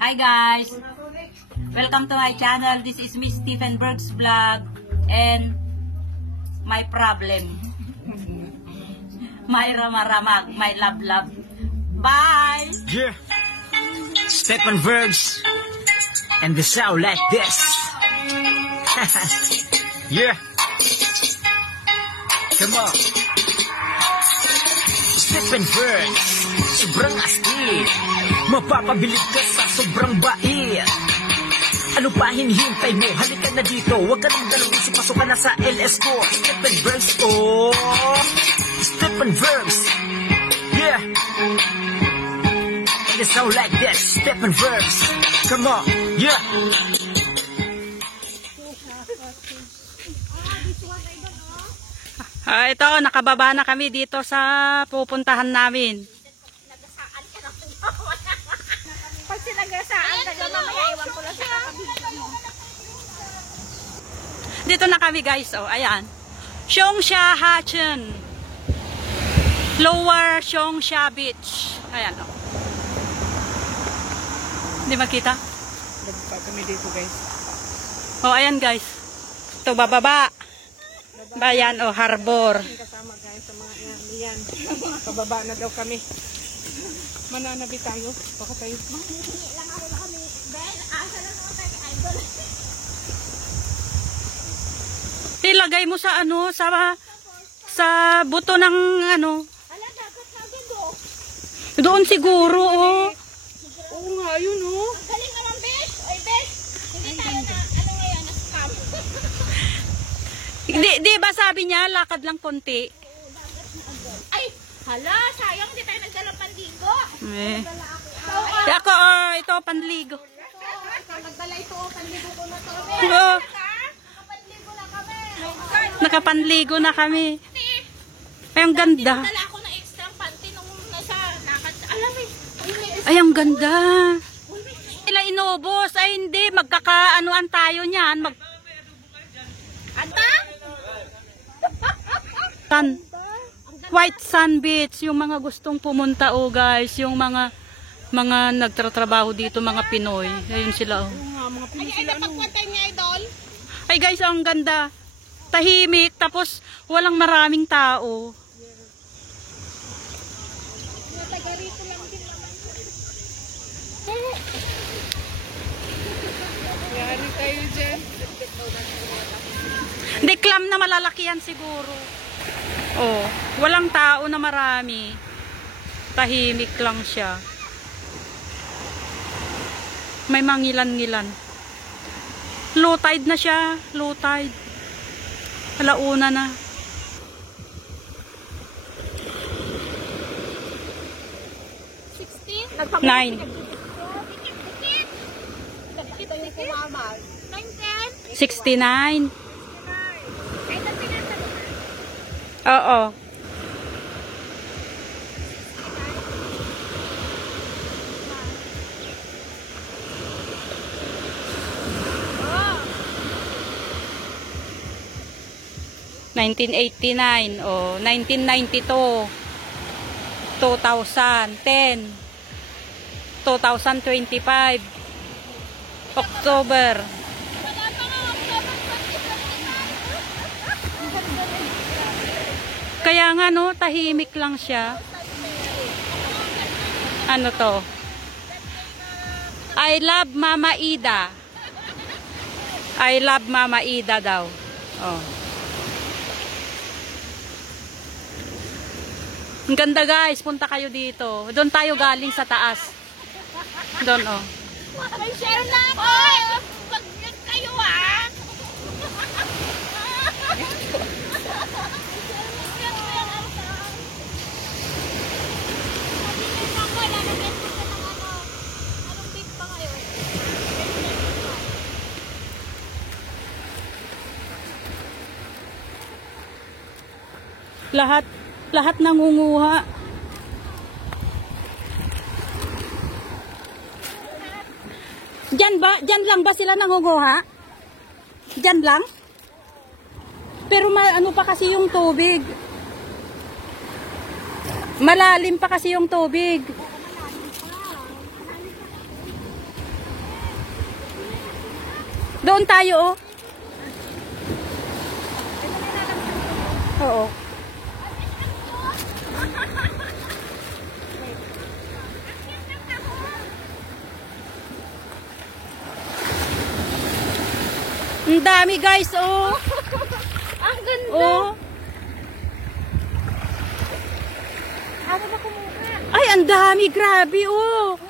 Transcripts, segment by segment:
Hi guys! Welcome to my channel. This is Miss Stephen Berg's vlog and my problem. My rama-ramag, my love-love. Bye! Yeah! Stephen Bergs and the sound like this. Yeah! Come on! Stephen Bergs, sobrang astig. Mapapabilib ka sa sobrang bait. Ano pa hinihintay mo? Halika na dito. Huwag ka nang dalawin, pasok ka na sa LS ko. Stephen Bergs, oh! Stephen Bergs, yeah! And it sound like this, Stephen Bergs. Come on, yeah! Ito, nakababa na kami dito sa pupuntahan namin. Pag sinagasaan ka dyan, mamaya iwan ko lang sa kakabigyan mo. Dito na kami guys, oh, ayan. Xiongxia Hachun. Lower Xiongxia Beach. Ayan, oh. Hindi makita? Nagpa kami dito guys. Oh, ayan guys. Ito, bababa. Bayan, oh, harbor. Kasama guys sa mga yan. Pababa na daw kami. Mananabi tayo. Baka tayo. Mananabi lang ako na kami. Ben, asa lang ako tayo idol. Ilagay mo sa ano, sa buto ng ano. Ala, dagat natin do. Doon siguro, oh. Oo nga, yun oh. Ang galing naman, Besh. Oy, Besh. Hindi tayo na, ano ngayon, na-scam. Di ba sabi niya, lakad lang konti? Ay, hala, sayang, hindi tayo nagdala pandigo. Eh. Ako, oh, ito, panligo. Nagdala ito, pandigo ko na to. Oh, Nakapandigo na kami. nakapanligo na kami. Ay, ang ganda. Nagdala ako ng extra panty nung nasa lakad. Alam mo, Ay, ang ganda. Sila inubos. Ay, hindi. Magkakaanoan tayo niyan. Anta? White Sand Beach. Yung mga gustong pumunta, oh guys. Yung mga nagtatrabaho dito, mga Pinoy. Ayun sila, oh. Ay, ano pagkwantay niya, idol? Ay, guys, ang ganda. Tahimik. Tapos, walang maraming tao. Taga-rito lang din naman. Yari tayo dyan. Declam na malalaki yan siguro. Oh, walang tao na marami. Tahimik lang siya. May mangilan-ngilan. Low tide na siya. Low tide. Alauna na. Nine. 69. Oo. Oh. 1989, oh, 1992, 2010, 2025, October. Kaya nga no, tahimik lang siya. Ano to? I love Mama Ida. I love Mama Ida daw. Oh. Ang ganda guys, punta kayo dito. Doon tayo galing sa taas. Doon oh. May share na ako! Mag-mute kayo ah! Lahat nangunguha. Diyan lang ba sila nangunguha? Diyan lang? Pero ano pa kasi yung tubig. Malalim pa kasi yung tubig. Doon tayo, oh. Oo. Ang dami guys, oh. Ang ganda. Oh. Ano ba kumuha? Ay, ang dami, grabe, oh.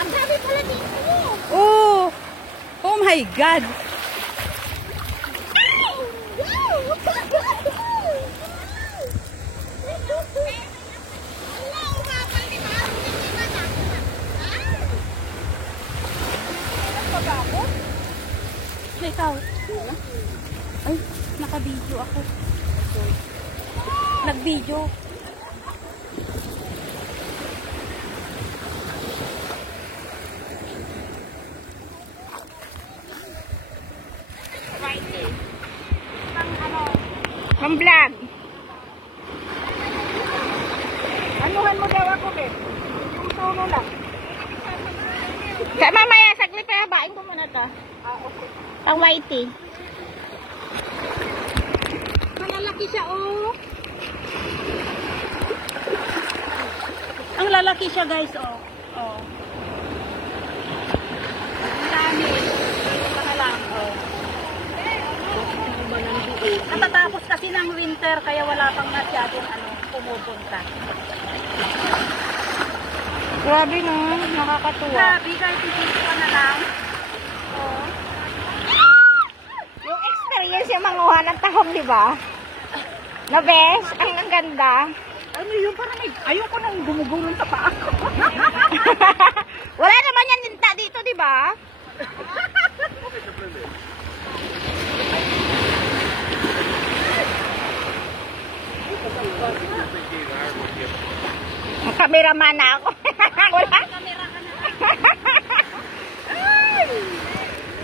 Ang dami pala dito. Oh. Oh my God. Ikaw. Ay, naka-video ako. Nag-video. Pang vlog. Anuhan mo daw ako, be. Yung tono lang. Mamaya, saglit pa. Bain ko muna to. Okay. Pang whitey. Malalaki siya, oh. Ang lalaki siya guys, oh. Oh. Ang dami. Ito na lang, oh. Natatapos kasi ng winter kaya wala pang masyadong pumupunta. Grabe, no? Nakakatuwa. Grabe guys, dito ka na lang. Oh. Yung experience yung manguha ng tahong, di ba? Na bes, ang ganda. Ano yun? Parang ayoko nang gumugulong sa paa ko. Wala naman yan ninta dito, di ba? Kameraman na ako. Wala.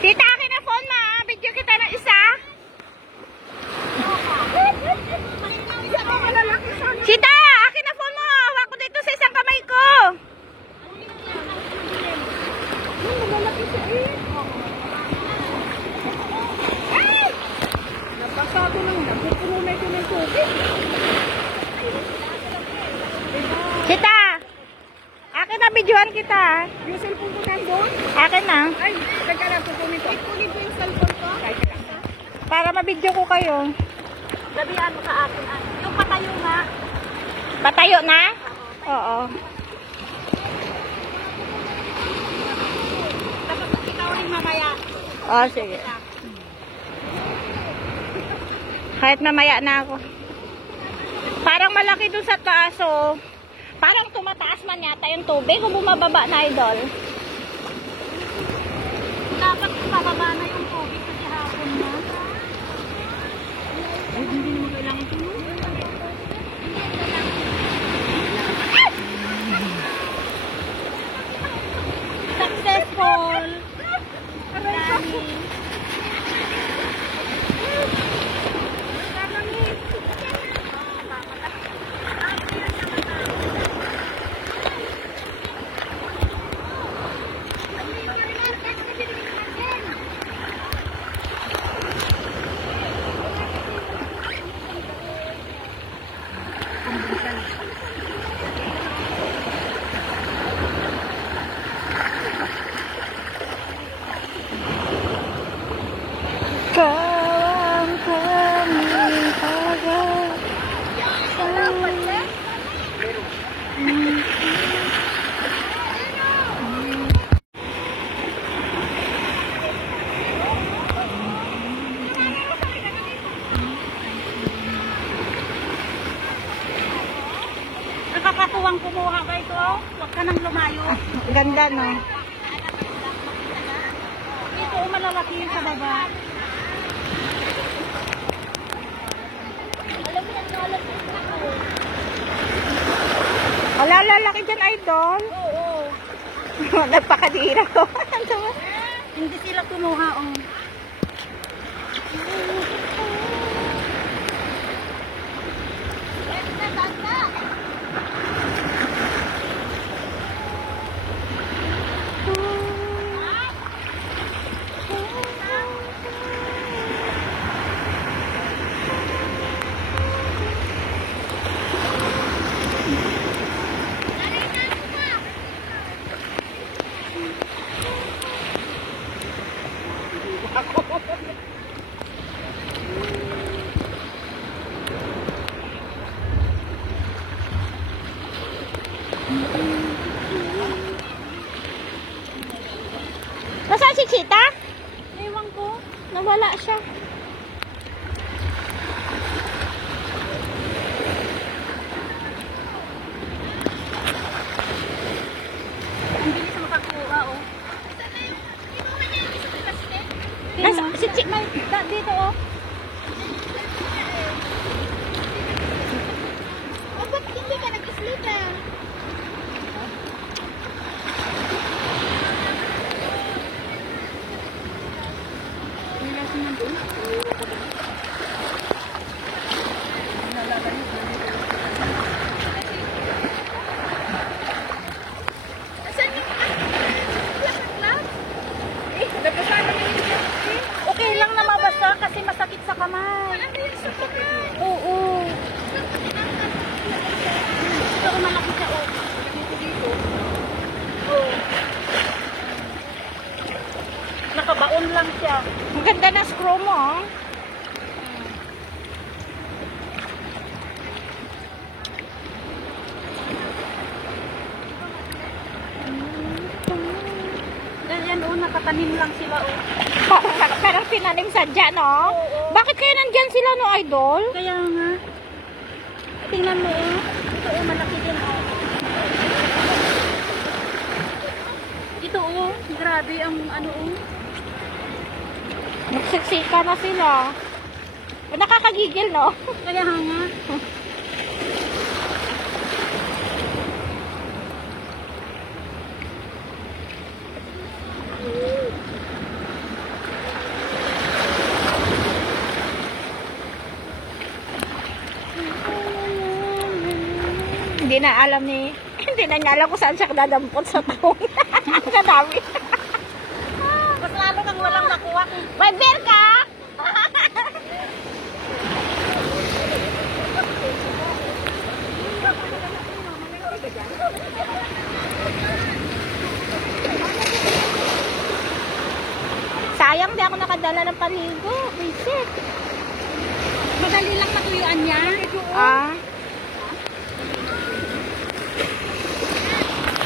Tita, akin na phone ma. Video kita ng isa. Tita, akin na phone mo. Hawak ko dito sa isang kamay ko. Napasado lang. Nagpupunay ko ng tubig. Tita, akin na videoan kita. Yung cellphone ko nandun? Akin na. Ay, teka lang, kukunin ko. Kukunin ko yung cellphone ko. Para mabidyo ko kayo. Gabihan mo sa akin. Yung patayo nga. Patayo na? Oo. Tapos ikaw rin mamaya. Oh, sige. Kahit mamaya na ako. Parang malaki dun sa taas, oh. Parang tumataas man yata yung tubig o bumababa na, idol? Dapat pababa na yung tubig kasi hapon na. Ay, hindi naman kailangan tulong. Successful. Dami. Kawang kami agad. Nakakatuwang kumuha guys, oh. Huwag ka nang lumayo. Ganda, no? Dito, malalaki yung sa baba. Wala, lalaki dyan, idol. Oo. Nagpakadira ko. Hindi sila kumuha, oh. Nasaan si Chita? Ewan ko. Nawala siya. Ang bilis makakuha, oh. Nasa, si Chita, dito oh. Oh, ba't hindi ka nag-sleep ah? Asan yung lahat? Okay lang na mabasa kasi masakit sa kamay. Ano yung sa kamay? Oo. Ito ko malaki sa ulo. Dito. Nakabaon lang siya. Ang ganda ng screw mo, oh. Yan, oh, nakatanim lang sila, oh. Parang pinanim sadya, no? Bakit kaya nandyan sila, no, idol? Kaya nga. Tingnan mo, oh. Ito, oh, malaki din, oh. Ito, oh. Grabe ang ano, oh. Nagsiksika na sila. Nakakagigil, no? Kaya nga. Hindi na alam ni... Hindi na niya alam kung saan siya dadampot sa taong. Kadami. Mas lalo kang walang makuha. May beer ka? Sayang, di ako nakadala ng paligo. Visit. Madali lang matuyuan niya. Ah.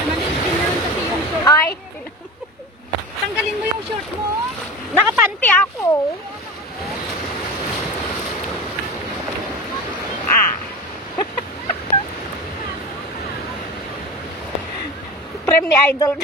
Maliit din lang kasi yung short. Ay. Tanggalin mo yung short mo. Nakapanty ako. Ah. Prem ni Idol.